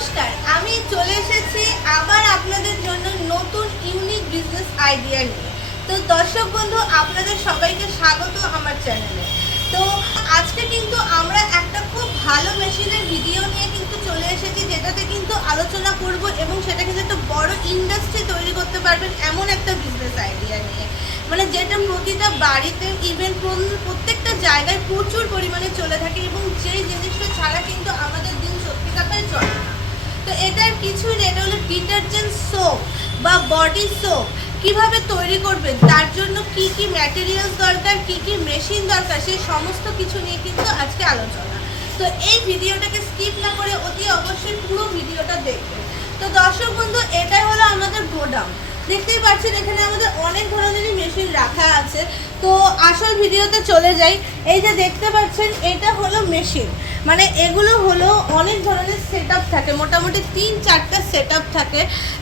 নমস্কার, আমি চলে এসেছি আবার আপনাদের জন্য নতুন ইউনিক বিজনেস আইডিয়া নিয়ে। তো দর্শক বন্ধু, আপনাদের সবাইকে স্বাগত আমার চ্যানেলে। তো আজকে কিন্তু আমরা একটা খুব ভালো মেশিনের ভিডিও নিয়ে কিন্তু চলে এসেছি, যেটাতে কিন্তু আলোচনা করব এবং সেটাকে একটা বড় ইন্ডাস্ট্রি তৈরি করতে পারবেন এমন একটা বিজনেস আইডিয়া নিয়ে, মানে যেটা প্রতিটা বাড়িতে ইভেন প্রত্যেকটা জায়গায় প্রচুর পরিমাণে চলে থাকে এবং যেই জিনিসটা ছাড়া কিন্তু আমাদের দিন সত্যি কথায় চলে না। তো এটার কিছুই নেই, এটা হলো ডিটারজেন্ট সোপ বা বডি সোপ। কিভাবে তৈরি করবেন, তার জন্য কি কি ম্যাটেরিয়ালস দরকার, কি কি মেশিন দরকার, সেই সমস্ত কিছু নিয়ে কিন্তু আজকে আলোচনা। তো এই ভিডিওটাকে স্কিপ না করে অতি অবশ্যই পুরো ভিডিওটা দেখবেন। তো দর্শক বন্ধু, এটাই হলো আমাদের গোডাউন। দেখতেই পাচ্ছেন এখানে আমাদের অনেক ধরনেরই মেশিন রাখা আছে। তো আসল ভিডিওতে চলে যাই। এই যে দেখতে পাচ্ছেন, এটা হলো মেশিন, মানে এগুলো হলো অনেক ধরনের সেটআপ থাকে, মোটামুটি 3-4টা সেটআপ থাকে,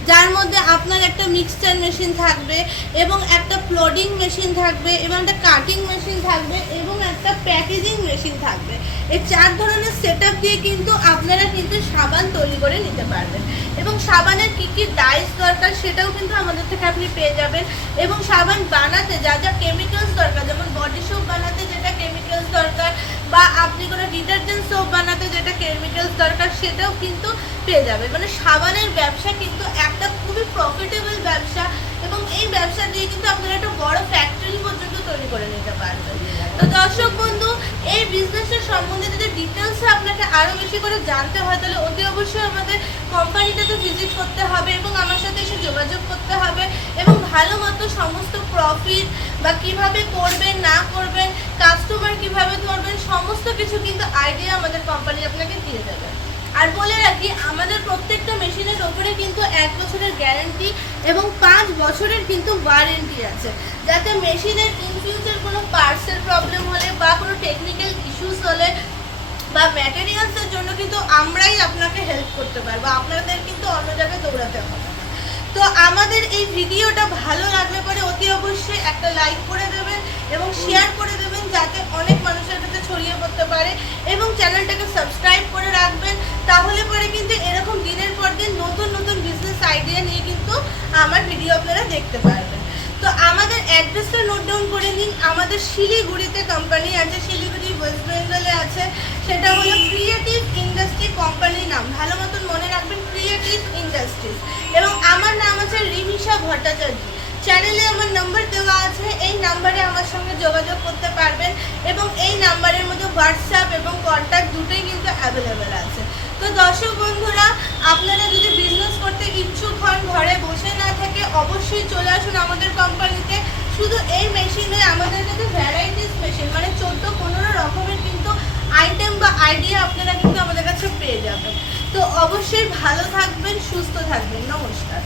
যার মধ্যে আপনার একটা মিক্সচার মেশিন থাকবে এবং একটা প্লডিং মেশিন থাকবে এবং একটা কাটিং মেশিন থাকবে এবং একটা প্যাকেজিং মেশিন থাকবে। এই 4 ধরনের সেটআপ দিয়ে কিন্তু আপনারা কিন্তু সাবান তৈরি করে নিতে পারবেন এবং সাবানের কী কী ডাইস দরকার সেটাও কিন্তু আমাদের থেকে আপনি পেয়ে যাবেন। এবং সাবান বানাতে যা যা কেমিক্যালস দরকার, যেমন বডি সোপ বানাতে যেটা কেমিক্যালস দরকার বা আপনি কোনো ডিটারজেন্ট সোপ বানাতে যেটা কেমিক্যালস দরকার সেটাও কিন্তু পেয়ে যাবে। মানে সাবানের ব্যবসা কিন্তু একটা খুবই প্রফিটেবল ব্যবসা এবং এই ব্যবসা দিয়ে কিন্তু আপনারা একটা বড় ফ্যাক্টরি পর্যন্ত তৈরি করে নিতে পারবেন। তো দর্শক বন্ধু, এই বিজনেসের সম্বন্ধে যদি ডিটেলসে আপনাকে আরও বেশি করে জানতে হয়, তাহলে অতি অবশ্যই আমাদের কোম্পানিটাতে ভিজিট করতে হবে এবং আমার সাথে এসে যোগাযোগ করতে হবে এবং ভালো মতো সমস্ত প্রফিট বা কিভাবে করবেন না করবেন, কাস্টমার কিভাবে ধরবেন, সমস্ত কিছু কিন্তু আইডিয়া আমাদের কোম্পানি আপনাকে দিয়ে দেবে। আর বলে রাখি, আমাদের প্রত্যেকটা মেশিনের ওপরে কিন্তু 1 বছরের গ্যারান্টি এবং 5 বছরের কিন্তু ওয়ারেন্টি আছে, যাতে মেশিনের ইন ফিউচার কোনো পার্টসের প্রবলেম হলে বা কোনো টেকনিক্যাল ইস্যুস হলে বা ম্যাটেরিয়ালসের জন্য কিন্তু আমরাই আপনাকে হেল্প করতে পারবো, আপনাদের কিন্তু অন্য জায়গায় দৌড়াতে হবে না। তো আমাদের এই ভিডিওটা ভালো লাগলে পরে অতি অবশ্যই একটা লাইক করে দেবেন এবং শেয়ার করে দেবেন, যাতে অনেক মানুষের কাছে ছড়িয়ে পড়তে পারে এবং চ্যানেলটাকে সাবস্ক্রাইব করে রাখবেন। তাহলে পরে কিন্তু এরকম দিনের পর দিন নতুন নতুন বিজনেস আইডিয়া নিয়ে কিন্তু আমার ভিডিও আপনারা দেখতে পারবেন। তো আমাদের অ্যাড্রেসটা নোট ডাউন করে নিন। আমাদের শিলিগুড়িতে কোম্পানি আছে, শিলিগুড়ি ওয়েস্ট বেঙ্গলে আছে। সেটা হলো ক্রিয়েটিভ ইন্ডাস্ট্রি, কোম্পানির নাম ভালো মতন মনে রাখবেন, ক্রিয়েটিভ ইন্ডাস্ট্রিজ। এবং আমার নাম আছে রিমিশা ভট্টাচার্য। চ্যানেলে আমার নাম্বার দেওয়া আছে, এই নাম্বারে আমার সঙ্গে যোগাযোগ করতে পারবেন এবং এই নাম্বারের মধ্যে হোয়াটসঅ্যাপ এবং কন্ট্যাক্ট দুটোই কিন্তু অ্যাভেলেবেল আছে। তো দর্শক বন্ধুরা, আপনারা যদি বিজনেস করতে ইচ্ছুক হন, ঘরে বসে না থেকে অবশ্যই চলে আসুন আমাদের কোম্পানিতে। শুধু এই মেশিনে আমাদের কাছে ভ্যারাইটিস মেশিন, মানে 14-15 রকমের কিন্তু আইটেম বা আইডিয়া আপনারা কিন্তু আমাদের কাছে পেয়ে যাবেন। তো অবশ্যই ভালো থাকবেন, সুস্থ থাকবেন। নমস্কার।